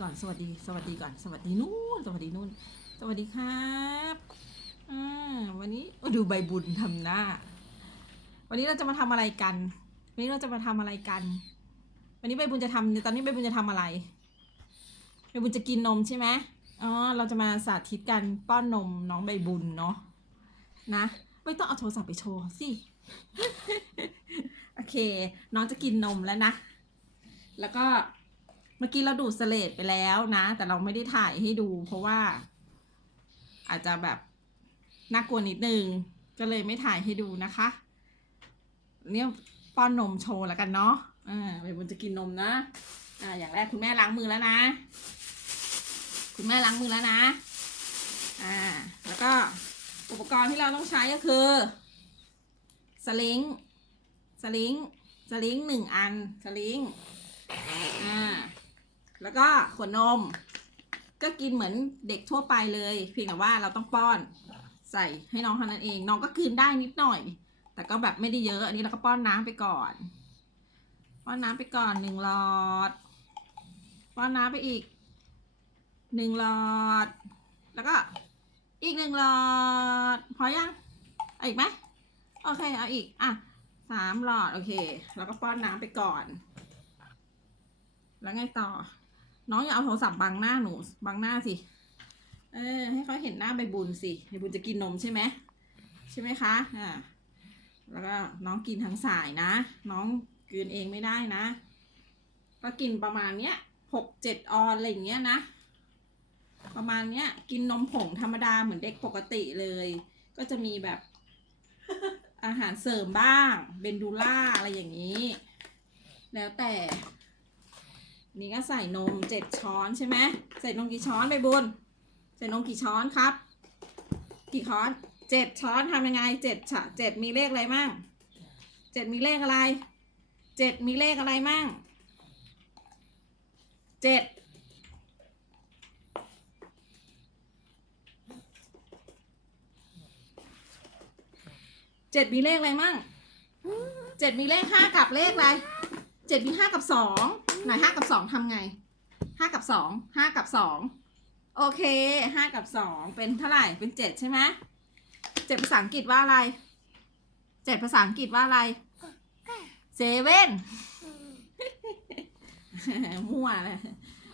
ก่อน สวัสดี สวัสดีก่อน สวัสดีนู่น สวัสดีนู่น สวัสดีครับอ่าวันนี้ดูใบบุญทำหน้า วันนี้เราจะมาทำอะไรกัน วันนี้เราจะมาทำอะไรกัน วันนี้ใบบุญจะทำตอนนี้ใบบุญจะทำอะไร ใบบุญจะกินนมใช่ไหมอ๋อ เราจะมาสาธิตการป้อนนมน้องใบบุญเนาะ นะ ไม่ต้องเอาโทรศัพท์ไปโชว์สิ โอเค น้องจะกินนมแล้วนะ แล้วก็ เมื่อกี้เราดูดเลดไปแล้วนะ แต่เราไม่ได้ถ่ายให้ดู เพราะว่า อาจจะแบบน่ากลัวนิดนึง ก็เลยไม่ถ่ายให้ดูนะคะ เนี่ยป้อนนมโชว์แล้วกันเนาะอ่าใบบุญจะกินนมนะ อ่า อย่างแรกคุณแม่ล้างมือแล้วนะ คุณแม่ล้างมือแล้วนะ อ่า แล้วก็อุปกรณ์ที่เราต้องใช้ก็คือสลิงสลิงสลิงหนึ่งอันสลิงอ่า แล้วก็ขวดนม ก็กินเหมือนเด็กทั่วไปเลย เพียงแต่ว่าเราต้องป้อนใส่ให้น้องเท่านั้นเอง น้องก็คืนได้นิดหน่อย แต่ก็แบบไม่ได้เยอะ อันนี้เราก็ป้อนน้ำไปก่อน ป้อนน้ำไปก่อนหนึ่งหลอด ป้อนน้ำไปอีกหนึ่งหลอด แล้วก็อีกหนึ่งหลอด พอยังเอาอีกไหมโอเคเอาอีกอะสามหลอด โอเค แล้วก็ป้อนน้ำไปก่อน แล้วไงต่อ น้องอย่าเอาโทรศัพท์บังหน้าหนูบังหน้าสิ เออ ให้เขาเห็นหน้าใบบุญสิใบบุญจะกินนมใช่ไหมใช่ไหมคะ อ่า แล้วก็น้องกินทั้งสายนะ น้องกลืนเองไม่ได้นะ ก็กินประมาณเนี้ยหกเจ็ดออนอะไรอย่างเงี้ยนะ ประมาณเนี้ย กินนมผงธรรมดาเหมือนเด็กปกติเลย ก็จะมีแบบอาหารเสริมบ้าง เบนดูล่าอะไรอย่างนี้ แล้วแต่ นี่ก็ใส่นมเจ็ดช้อนใช่ไหมใส่นมกี่ช้อนไปบุญใส่นมกี่ช้อนครับ กี่ช้อนเจ็ดช้อนทำยังไงเจ็ดฉะเจ็ดมีเลขอะไรมั่งเจ็ดมีเลขอะไรเจ็ดมีเลขอะไรมั่งเจ็ดเจ็ดมีเลขอะไรมั่งเจ็ดมีเลขห้ากับเลขอะไรเจ็ดมีห้ากับสอง หน่อยห้ากับสองทำไงห้ากับสองห้ากับสองโอเคห้ากับสองเป็นเท่าไหร่เป็นเจ็ดใช่ไหมเจ็ดภาษาอังกฤษว่าอะไรเจ็ดภาษาอังกฤษว่าอะไรเซเว่นมั่วเลย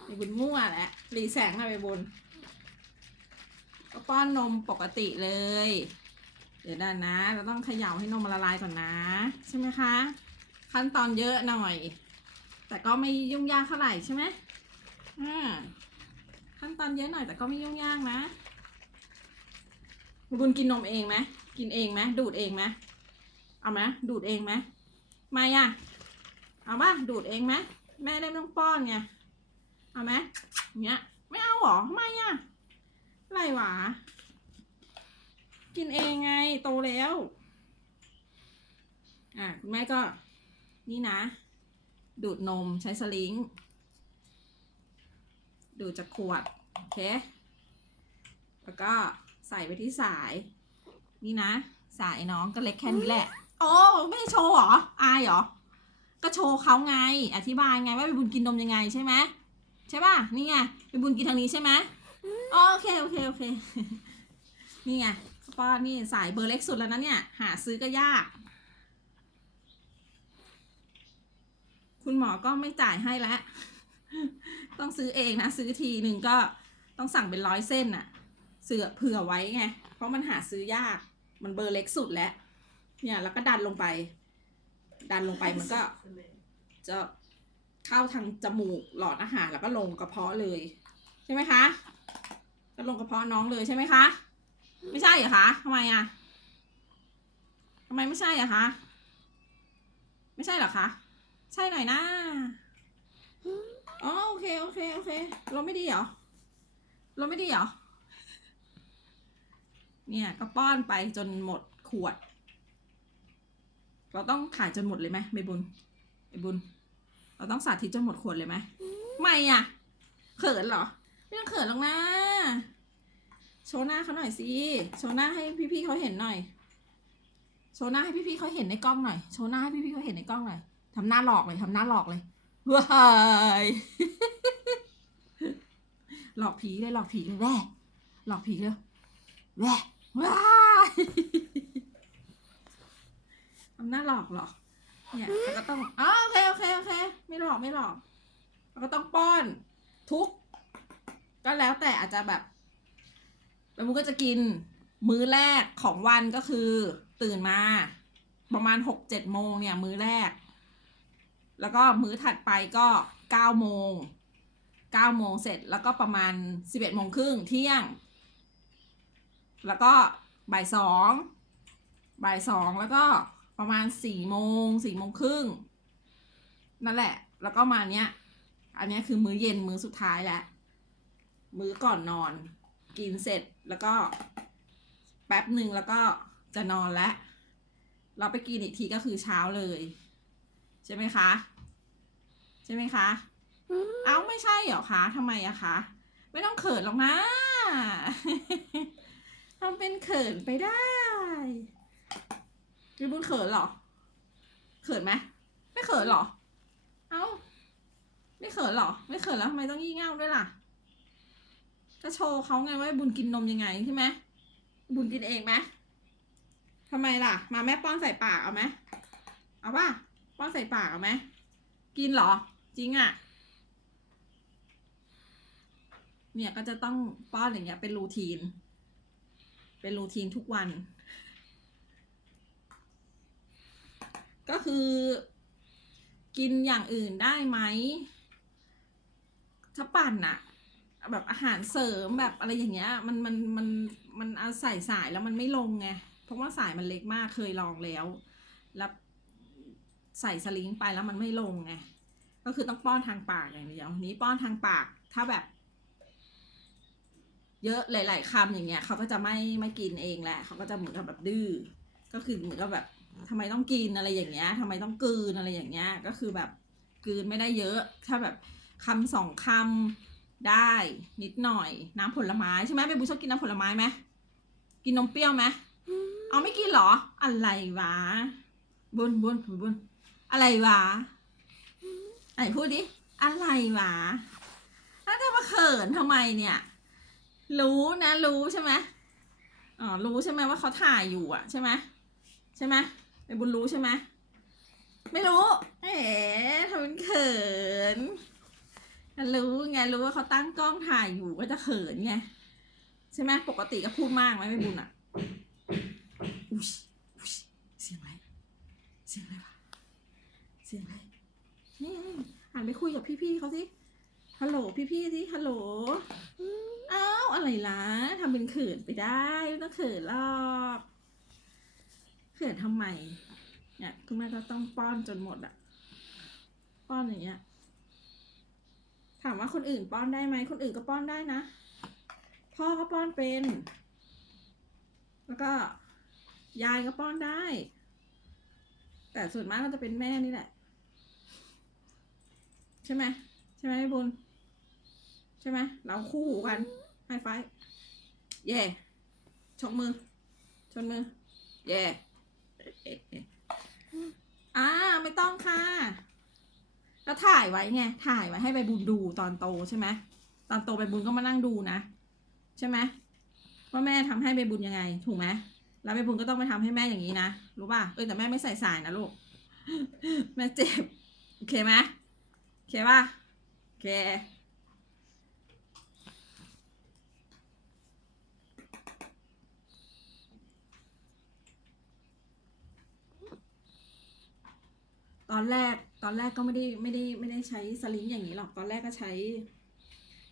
ไปบุญมั่วแหละรีแสงมาไปบุญก็ป้อนนมปกติเลย เดี๋ยวด้านนะ เราต้องเขย่าให้นมละลายก่อนนะ ใช่ไหมคะ ขั้นตอนเยอะหน่อย แต่ก็ไม่ยุ่งยากเท่าไหร่ใช่ไหมอ่าขั้นตอนเยอะหน่อยแต่ก็ไม่ยุ่งยากนะบุญกินนมเองไหมกินเองไหมดูดเองไหมเอาไหมดูดเองไหมไม่อะเอาป่ะดูดเองไหมแม่ได้ไม่ต้องป้อนไงเอาไหมเนี้ยไม่เอาหรอไม่อะไรหวะกินเองไงโตแล้วอะคุณแม่ก็นี่นะ ดูดนมใช้สลิง ดูดจากขวด โอเค แล้วก็ใส่ไปที่สาย นี่นะ สายน้องก็เล็กแค่นี้แหละ โอ้ไม่โชว์เหรอ อายเหรอ ก็โชว์เขาไง อธิบายไงว่าไปบุญกินนมยังไงใช่ไหมใช่ป่ะ นี่ไงไปบุญกินทางนี้ใช่ไหมโอเค โอเค โอเค นี่ไงป้อนนี่สายเบอร์เล็กสุดแล้วนะเนี่ย หาซื้อก็ยาก คุณหมอก็ไม่จ่ายให้แล้วต้องซื้อเองนะ ซื้อทีหนึ่งก็ต้องสั่งเป็นร้อยเส้นน่ะเสือเผื่อไว้ไง เพราะมันหาซื้อยากมันเบอร์เล็กสุดแล้ว เนี่ยแล้วก็ดันลงไป ดันลงไปมันก็ จะเข้าทางจมูกหลอดอาหารแล้วก็ลงกระเพาะเลย ใช่ไหมคะก็ลงกระเพาะน้องเลยใช่ไหมคะ ไม่ใช่เหรอคะทำไมอะทำไมไม่ใช่อะคะ ไม่ใช่เหรอคะ ใช่หน่อยนะอ๋อโอเคโอเคโอเคเราไม่ดีเหรอเราไม่ดีเหรอ เนี่ยก็ป้อนไปจนหมดขวด เราต้องถ่ายจนหมดเลยไหมใบบุญใบบุญ เราต้องสาธิตจนหมดขวดเลยไหมไม่อะ เขินเหรอ ไม่ต้องเขินหรอกนะ โชว์หน้าเขาหน่อยสิ โชว์หน้าให้พี่ๆเขาเห็นหน่อย โชว์หน้าให้พี่ๆเขาเห็นในกล้องหน่อย โชว์หน้าให้พี่ๆเขาเห็นในกล้องหน่อย ทำหน้าหลอกเลยทำหน้าหลอกเลยว้ายหลอกผีเลยหลอกผีเลยแว่หลอกผีเลยแว่ว้ายทำหน้าหลอกหรอเนี่ยแล้วก็ต้องอ๋อโอเคโอเคโอเค ไม่หลอกไม่หลอกแล้วก็ต้องป้อนทุก ก็แล้วแต่อาจจะแบบแล้วมันก็จะกินมื้อแรกของวันก็คือ ตื่นมา ประมาณหกเจ็ดโมงเนี่ย มื้อแรก แล้วก็มื้อถัดไปก็เก้าโมงเก้าโมงเสร็จแล้วก็ประมาณสิบเอ็ดโมงครึ่งเที่ยง แล้วก็บ่ายสองบ่ายสองแล้วก็ประมาณสี่โมงสี่โมงครึ่งนั่นแหละ แล้วก็มาเนี้ย อันเนี้ยคือมื้อเย็นมื้อสุดท้ายแล้วมื้อก่อนนอน กินเสร็จแล้วก็ แป๊บหนึ่งแล้วก็จะนอนแล้ว เราไปกินอีกทีก็คือเช้าเลย ใช่ไหมคะ ใช่ไหมคะ เอ้าไม่ใช่เหรอคะทำไมอะคะ ไม่ต้องเขินหรอกนะทำเป็นเขินไปได้พี่บุญเขินเหรอ เขินไหมไม่เขินเหรอ เอ้า ไม่เขินเหรอ ไม่เขินแล้วทำไมต้องยี่เง่าด้วยล่ะก็โชว์เขาไงว่าบุญกินนมยังไงใช่ไหมบุญกินเองไหมทำไมล่ะ มาแม่ป้อนใส่ปากเอาไหมเอาป่ะ ป้อนใส่ปากเอาไหมกินเหรอ จริงอะ่ะ เนี่ยก็จะต้องป้อนอย่างเงี้ยเป็นรูทีน เป็นรูทีนทุกวัน ก็คือ กินอย่างอื่นได้ไหมถ้าปั่นอะแบบอาหารเสริมแบบอะไรอย่างเงี้ย มันมันมันมันเอาใส่สายแล้วมันไม่ลงไงเพราะว่าสายมันเล็กมากเคยลองแล้ว แล้ว ใส่สลิงไปแล้วมันไม่ลงไงก็คือต้องป้อนทางปากอย่างเดียวนี้ป้อนทางปากถ้าแบบ เยอะหลาย ๆคำอย่างเงี้ยเขาก็จะไม่ไม่กินเองแหละเขาก็จะเหมือนกับแบบดื้อก็คือเหมือนกับแบบทำไมต้องกินอะไรอย่างเงี้ยทำไมต้องกืนอะไรอย่างเงี้ย ก็คือแบบกืนไม่ได้เยอะ ถ้าแบบคำสองคำได้นิดหน่อย น้ำผลไม้ใช่ไหมเบบูชอบกินน้ำผลไม้ไหมกินนมเปรี้ยวไหมเอาไม่กินหรอ อะไรวะบุญบุญบุญ อะไรวะไหนพูดดิ อะไรวะแล้วจะมาเขินทำไมเนี่ย รู้นะรู้ใช่ไหมอ๋อรู้ใช่ไหมว่าเขาถ่ายอยู่อะใช่ไหมใช่ไหมไอ้บุญรู้ใช่ไหมไม่รู้ เอ๋ทำเป็นเขินรู้ไงรู้ว่าเขาตั้งกล้องถ่ายอยู่ก็จะเขินไงใช่ไหมปกติก็พูดมากไหมไม่บุญอะอุ๊ยอุ๊ยเสียงอะไรเสียงอะไรวะเสียงอะไรนี่ หันไปคุยกับพี่ๆเขาสิ ฮัลโหลพี่ๆสิ ฮัลโหล อ้าวอะไรล่ะทำเป็นเขินไปได้ไม่ต้องเขินหรอกเขินทำไม เนี่ยคุณแม่ก็ต้องป้อนจนหมดอะป้อนอย่างเงี้ย ถามว่าคนอื่นป้อนได้ไหม คนอื่นก็ป้อนได้นะ พ่อก็ป้อนเป็น แล้วก็ยายก็ป้อนได้ แต่ส่วนมากก็จะเป็นแม่นี่แหละ ใช่ไหมใช่ไหมบุญใช่ไหมเราคู่หูกันไฮไฟว์เย่ชกมือ ชนมือ เย่อ่าไม่ต้องค่ะแล้วถ่ายไว้ไงถ่ายไว้ให้ใบบุญดูตอนโตใช่ไหมตอนโตใบบุญก็มานั่งดูนะ ใช่ไหมว่าแม่ทำให้ใบบุญยังไง ถูกไหมแล้วใบบุญก็ต้องไปทำให้แม่อย่างนี้นะรู้ป่ะเออแต่แม่ไม่ใส่สายนะลูกแม่เจ็บโอเคไหม เคป่ะโอเคตอนแรกตอนแรกก็ไม่ได้ไม่ได้ไม่ได้ใช้สลิงอย่างนี้หรอกตอนแรกก็ใช้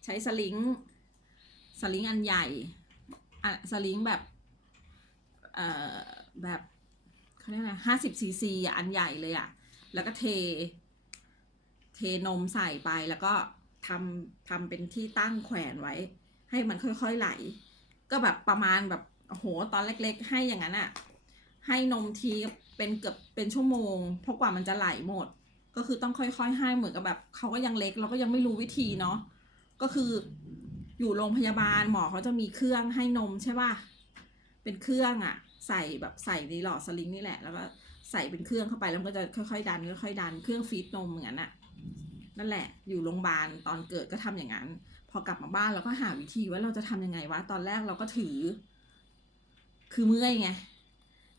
ใช้สลิงสลิงอันใหญ่อะสลิงแบบเอ่อแบบเขาเรียกอะไรห้าสิบซีซีอะอันใหญ่เลยอะ แล้วก็เท เทนมใส่ไปแล้วก็ทำทำเป็นที่ตั้งแขวนไว้ ให้มันค่อยๆไหล ก็แบบประมาณแบบโอ้โหตอนเล็กๆ ให้อย่างนั้นอะให้นมทีเป็นเกือบเป็นชั่วโมงเพราะกว่ามันจะไหลหมด ก็คือต้องค่อยๆ ให้เหมือนกับแบบเขาก็ยังเล็กเราก็ยังไม่รู้วิธีเนาะก็คืออยู่โรงพยาบาลหมอเขาจะมีเครื่องให้นมใช่ป่ะเป็นเครื่องอะใส่แบบใส่ในหลอดสลิงนี่แหละแล้วก็ใส่เป็นเครื่องเข้าไปแล้วมันก็จะค่อยๆดันค่อยๆดันเครื่องฟีดนมอย่างนั้นอะ นั่นแหละ อยู่โรงพยาบาลตอนเกิดก็ทำอย่างนั้น พอกลับมาบ้านเราก็หาวิธีว่าเราจะทำยังไงวะตอนแรกเราก็ถือ คือเมื่อยไง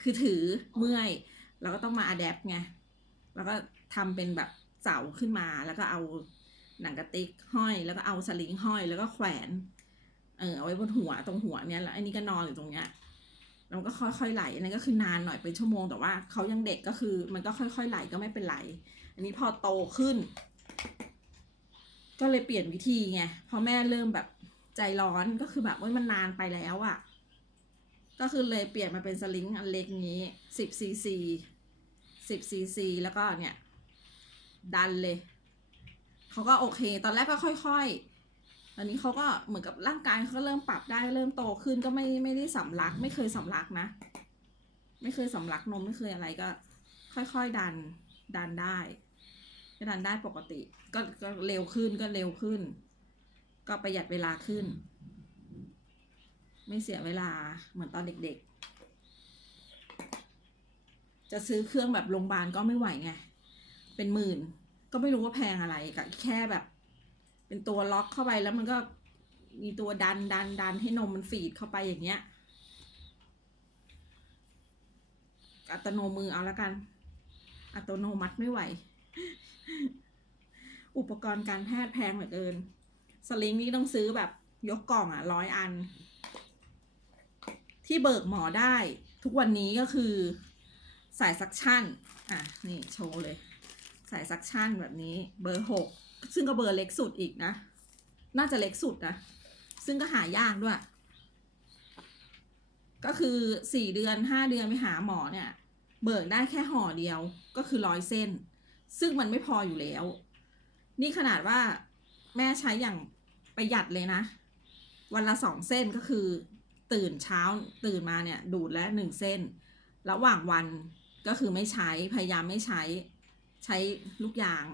คือถือเมื่อยเราก็ต้องมาอัดแอปไงแล้วก็ทำเป็นแบบเสาขึ้นมา แล้วก็เอาหนังกระติกห้อย แล้วก็เอาสลิงห้อย แล้วก็แขวน เออเอาไว้บนหัวตรงหัวเนี้ยแล้วอันนี้ก็นอนอยู่ตรงเนี้ยแล้วก็ค่อยๆไหลอันนี้นก็คือนานหน่อยเป็นชั่วโมงแต่ว่าเขายังเด็กก็คือ มันก็ค่อยๆไหลก็ไม่เป็นไร อันนี้พอโตขึ้น ก็เลยเปลี่ยนวิธีไงพอแม่เริ่มแบบใจร้อนก็คือแบบว่ามันนานไปแล้วอะ่ะ ก็คือเลยเปลี่ยนมาเป็นสลิงอันเล็กนี้สิบซีซีสิบซีซีแล้วก็เนี่ย ดันเลยเขาก็โอเค ตอนแรกก็ค่อยๆตอนนี้เขาก็เหมือนกับร่างกายเขาก็เริ่มปรับได้เริ่มโตขึ้นก็ไม่ไม่ได้สำลัก ไม่เคยสำลักนะ ไม่เคยสำลักนมไม่เคยอะไรก็ ค่อยๆดันดันได้ ก็ดันได้ปกติ ก็ก็เร็วขึ้นก็เร็วขึ้น ก็ประหยัดเวลาขึ้น ไม่เสียเวลาเหมือนตอนเด็กๆ จะซื้อเครื่องแบบโรงพยาบาลก็ไม่ไหวไง เป็นหมื่น ก็ไม่รู้ว่าแพงอะไรกับแค่แบบ เป็นตัวล็อกเข้าไปแล้วมันก็มีตัวดันดันดันให้นมมันฟีดเข้าไปอย่างเงี้ย อัตโนมือเอาละกัน อัตโนมัติไม่ไหว อุปกรณ์การแพทย์แพงเหลือเกิน สลิงนี่ต้องซื้อแบบยกกล่องอะร้อยอัน ที่เบิกหมอได้ทุกวันนี้ก็คือ สายซักชั่น อะ นี่โชว์เลย สายซักชั่นแบบนี้เบอร์หกซึ่งก็เบอร์เล็กสุดอีกนะ น่าจะเล็กสุดนะ ซึ่งก็หายากด้วย ก็คือสี่เดือนห้าเดือนไปหาหมอเนี่ย เบิกได้แค่ห่อเดียวก็คือร้อยเส้น ซึ่งมันไม่พออยู่แล้ว นี่ขนาดว่าแม่ใช้อย่างประหยัดเลยนะ วันละสองเส้นก็คือ ตื่นเช้าตื่นมาเนี่ย ดูดแล้วหนึ่งเส้น ระหว่างวันก็คือไม่ใช้พยายามไม่ใช้ใช้ลูกยาง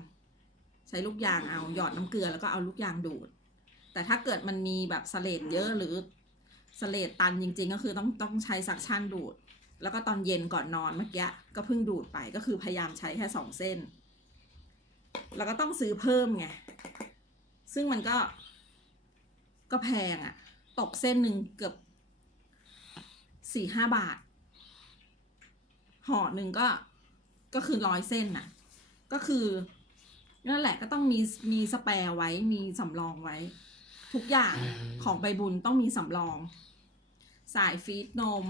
ใช้ลูกยางเอาหยอดน้ำเกลือแล้วก็เอาลูกยางดูด แต่ถ้าเกิดมันมีแบบสเลดเยอะหรือสเลดตันจริง ๆ ก็คือต้องต้องใช้ซักชั่นดูด แล้วก็ตอนเย็นก่อนนอนเมื่อกี้ก็เพิ่งดูดไปก็คือพยายามใช้แค่สองเส้น แล้วก็ต้องซื้อเพิ่มไง ซึ่งมันก็ ก็แพงอะ่ะ ตกเส้นหนึ่งเกือบสี่ห้าบาท ห่อหนึ่งก็ ก็คือร้อยเส้นน่ะ ก็คือนั่นแหละก็ต้องมีมีสแปร์ไว้มีสำรองไว้ ทุกอย่างของใบบุญต้องมีสำรอง สายฟีดนม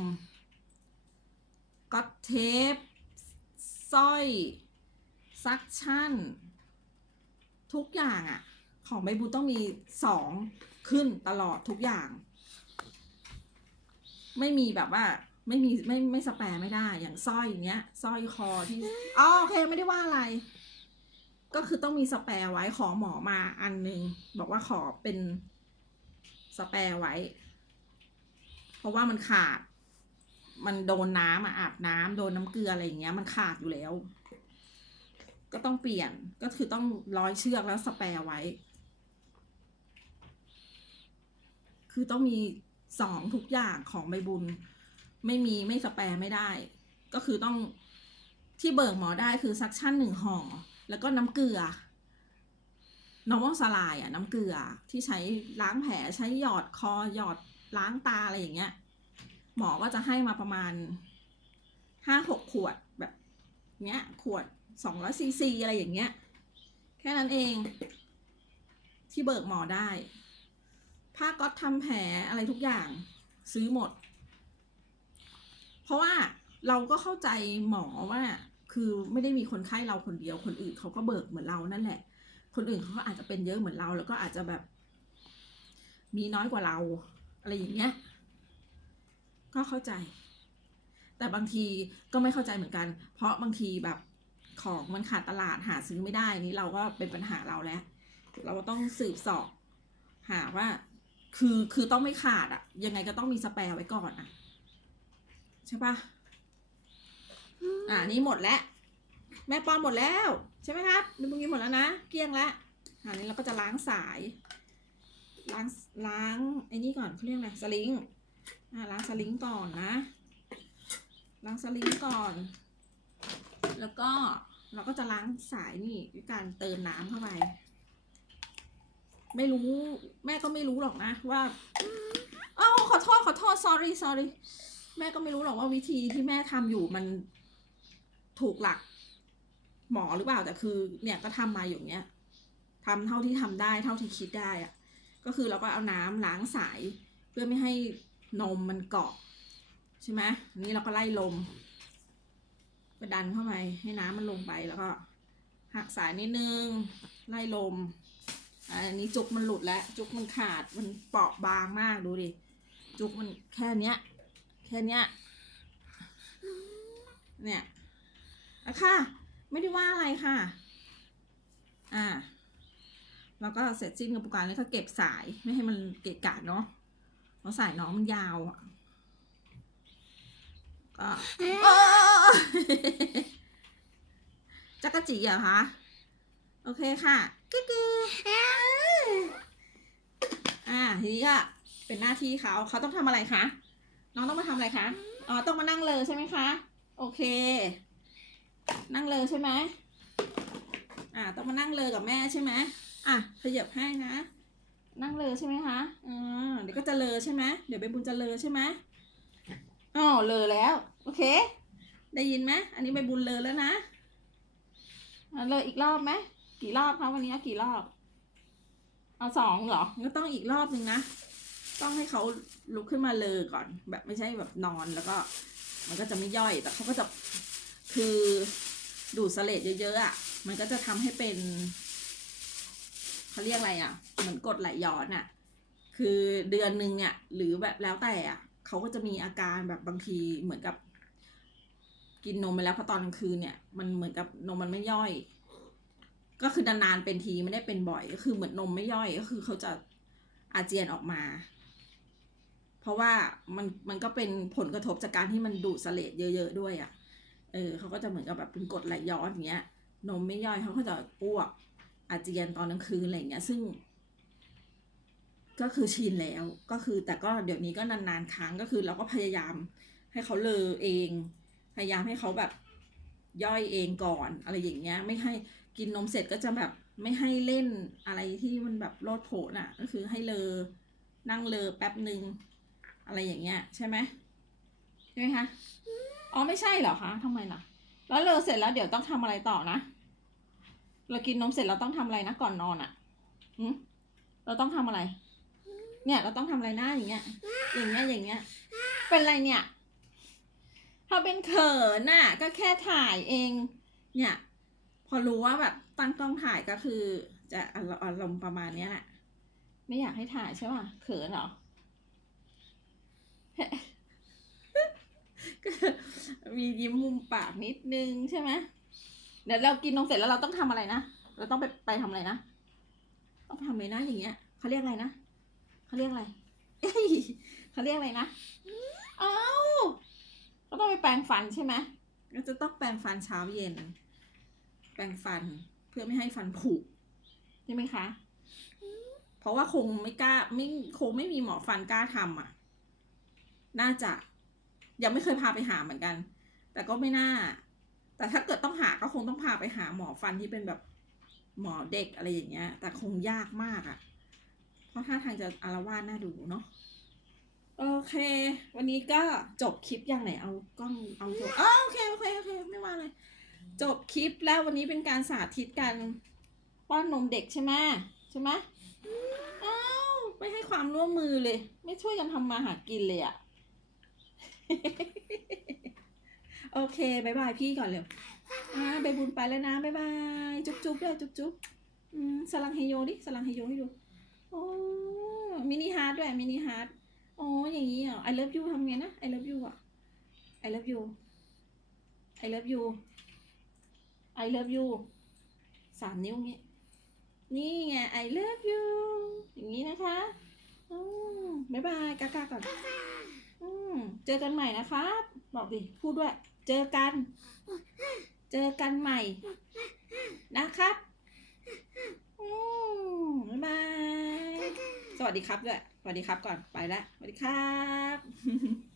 ก็เทปสร้อยซักชั่น ทุกอย่างอะของใบบุญต้องมีสองขึ้นตลอดทุกอย่าง ไม่มีแบบว่าไม่มีไม่ไม่สแปรไม่ได้อย่างสร้อยอย่างเงี้ยสร้อยคอที่อ๋อโอเคไม่ได้ว่าอะไร ก็คือต้องมีสแปรไว้ขอหมอมาอันหนึง บอกว่าขอเป็นสแปรไว้ เพราะว่ามันขาด มันโดนน้ำอะอาบน้ำโดนน้ำเกลืออะไรอย่างเงี้ย มันขาดอยู่แล้ว ก็ต้องเปลี่ยนก็คือต้องร้อยเชือกแล้วสแปร์ไว้ คือต้องมีสองทุกอย่างของใบบุญ ไม่มีไม่สแปร์ไม่ได้ ก็คือต้องที่เบิกหมอได้คือซักชั่นหนึ่งห่อแล้วก็น้ำเกลือ normal สลายอะน้ำเกลือที่ใช้ล้างแผลใช้หยอดคอหยอดล้างตาอะไรอย่างเงี้ย หมอก็จะให้มาประมาณห้าหกขวดแบบเนี้ยขวด สองร้อยซีซีอะไรอย่างเงี้ย แค่นั้นเอง ที่เบิกหมอได้ ผ้าก๊อตทำแผลอะไรทุกอย่างซื้อหมด เพราะว่าเราก็เข้าใจหมอว่าคือไม่ได้มีคนไข้เราคนเดียว คนอื่นเขาก็เบิกเหมือนเรานั่นแหละ คนอื่นเขาก็อาจจะเป็นเยอะเหมือนเรา แล้วก็อาจจะแบบ มีน้อยกว่าเรา อะไรอย่างเงี้ย ก็เข้าใจ แต่บางทีก็ไม่เข้าใจเหมือนกัน เพราะบางทีแบบ ของมันขาดตลาดหาซื้อไม่ได้นี่เราก็เป็นปัญหาเราแล้ว เราก็ต้องสืบสอบหาว่า คือคือต้องไม่ขาดอะยังไงก็ต้องมีสแปร์ไว้ก่อนอะใช่ปะอ่านี่หมดแล้ว แม่ปอนหมดแล้ว ใช่ไหมครับดูตรงนี้หมดแล้วนะเกลี้ยงแล้วอันนี้เราก็จะล้างสาย ล้างล้างไอ้นี่ก่อนเขาเรียกอะไรสลิงอ่าล้างสลิงก่อนนะ ล้างสลิงก่อน แล้วก็เราก็จะล้างสายนี่ด้วยการเติมน้ำเข้าไป ไม่รู้แม่ก็ไม่รู้หรอกนะว่าอ้าวขอโทษขอโทษ sorry sorry แม่ก็ไม่รู้หรอกว่าวิธีที่แม่ทำอยู่มันถูกหลัก หมอหรือเปล่าแต่คือ เนี่ยก็ทำมาอย่างเงี้ยทำเท่าที่ทำได้เท่าที่คิดได้อะก็คือเราก็เอาน้ำล้างสาย เพื่อไม่ให้นมมันเกาะใช่ไหมนนี้เราก็ไล่ลม ก็ดันเข้าไปให้น้ำมันลงไปแล้วก็หักสายนิดนึงไล่ลม อันนี้จุกมันหลุดแล้ว จุกมันขาดมันเปราะบางมากดูดิ จุกมันแค่เนี้ย แค่เนี้ย เนี่ยอะค่ะ ไม่ได้ว่าอะไรค่ะ อ่า แล้วก็เสร็จสิ้นกระบวนการแล้วก็เก็บสายไม่ให้มันเกะกะเนาะเพราะสายน้องมันยาวอะ ก็เออจักรจีเหรอคะโอเคค่ะกึกกืออ่าทีนี้ก็เป็นหน้าที่เขาเขาต้องทำอะไรคะน้องต้องมาทำอะไรคะอ๋อต้องมานั่งเลยใช่ไหมคะโอเค นั่งเลยใช่ไหมอ่าต้องมานั่งเลยกับแม่ใช่ไหมอะขยับให้นะนั่งเลยใช่ไหมคะอืมเดี๋ยวก็จะเลอใช่ไหมเดี๋ยวใบบุญจะเลอใช่ไหมอ๋อเลอแล้ว โอเค ได้ยินไหมอันนี้ใบบุญเลอแล้วนะอะเลออีกรอบไหมกี่รอบคะวันนี้เอากี่รอบ เอาสองเหรอก็ต้องอีกรอบหนึ่งนะ ต้องให้เขาลุกขึ้นมาเลอก่อน แบบไม่ใช่แบบนอนแล้วก็ มันก็จะไม่ย่อยแต่เขาก็จะคือดูดเสลดเยอะๆอะ มันก็จะทำให้เป็นเขาเรียกอะไรอะ เหมือนกรดไหลย้อนอะ คือเดือนหนึ่งเนี่ย หรือแบบแล้วแต่อะเขาก็จะมีอาการแบบบางทีเหมือนกับ กินนมไปแล้วพอตอนกลางคืนเนี่ยมันเหมือนกับนมมันไม่ย่อย ก็คือนานๆเป็นทีไม่ได้เป็นบ่อย ก็คือเหมือนนมไม่ย่อยก็คือเขาจะอาเจียนออกมา เพราะว่ามันมันก็เป็นผลกระทบจากการที่มันดูดเสลดเยอะ ๆ ด้วยอะเออเขาก็จะเหมือนกับแบบเป็นกดไหลย้อนอย่างเงี้ย นมไม่ย่อยเขาก็จะอ้วก อาเจียนตอนกลางคืนอะไรอย่างเงี้ย ซึ่ง ก็คือชินแล้วก็คือ แต่ก็เดี๋ยวนี้ก็นานๆครั้งก็คือ เราก็พยายามให้เขาเลอเอง พยายามให้เขาแบบย่อยเองก่อนอะไรอย่างเงี้ย ไม่ให้กินนมเสร็จก็จะแบบไม่ให้เล่นอะไรที่มันแบบโลดโผนอะ ก็คือให้เลอนั่งเลอแป๊บหนึ่งอะไรอย่างเงี้ย ใช่ไหมใช่ไหมคะอ๋อไม่ใช่เหรอคะทำไมล่ะ แล้วเลอเสร็จแล้วเดี๋ยวต้องทำอะไรต่อนะ เรากินนมเสร็จเราต้องทำอะไรนะก่อนนอนอะ่ะหืมเราต้องทำอะไร เนี่ย เราต้องทำอะไรหน้าอย่างเงี้ย อย่างเงี้ยอย่างเงี้ย เป็นไรเนี่ย ถ้าเป็นเขินน่ะ ก็แค่ถ่ายเอง เนี่ย พอรู้ว่าแบบตั้งกล้องถ่ายก็คือ จะอารมณ์ประมาณเนี้ยแหละไม่อยากให้ถ่ายใช่ป่ะเขินเหรอก็มียิ้มมุมปากนิดนึงใช่ไหมเดี๋ยวเรากินนมเสร็จแล้วเราต้องทำอะไรนะ เราต้องไปไปทำอะไรนะ ต้องทำอะไรนะอย่างเงี้ยเขาเรียกอะไรนะเขาเรียกอะไรเอ้ยเขาเรียกอะไรนะ เอ้า ก็ต้องไปแปรงฟันใช่ไหมก็จะต้องแปรงฟันเช้าเย็น แปรงฟันเพื่อไม่ให้ฟันผุใช่ไหมคะ เพราะว่าคงไม่กล้าไม่คงไม่มีหมอฟันกล้าทำอะ น่าจะยังไม่เคยพาไปหาเหมือนกัน แต่ก็ไม่น่า แต่ถ้าเกิดต้องหาก็คงต้องพาไปหาหมอฟันที่เป็นแบบหมอเด็กอะไรอย่างเงี้ย แต่คงยากมากอะ่ะ เพราะท่าทางจะอารวาสน่าดูเนาะ โอเค วันนี้ก็จบคลิปยังไหนเอากล้องเอาโทรอ๋อโอเคโอเคโอเคไม่ว่าเลย จบคลิปแล้ววันนี้เป็นการสาธิตการป้อนนมเด็กใช่ไหมใช่ไหมอ้าวไม่ให้ความร่วมมือเลย ไม่ช่วยกันทำมาหากินเลยอะโอเคบายบายพี่ก่อนเร็วอ่าใบบุญไปแล้วนะบายบายจุ๊บจุ๊บเลยจุ๊บจุ๊บอืมสลังเฮโยดิสลังเฮโยให้ดูโอ้มินิฮาร์ดด้วยมินิฮาร์ด โอ้อย่างนี้เหรอ I love you ทำไงนะ I love you อะ I love you I love you I love you สามนิ้วงี้ นี่ไง I love you อย่างนี้นะคะ อืมบ๊ายบายกากาก่อน อืมเจอกันใหม่นะครับ บอกดิ พูดด้วย เจอกัน เจอกันใหม่ นะครับ อืมบ๊ายบาย สวัสดีครับด้วย สวัสดีครับก่อนไปแล้วสวัสดีครับ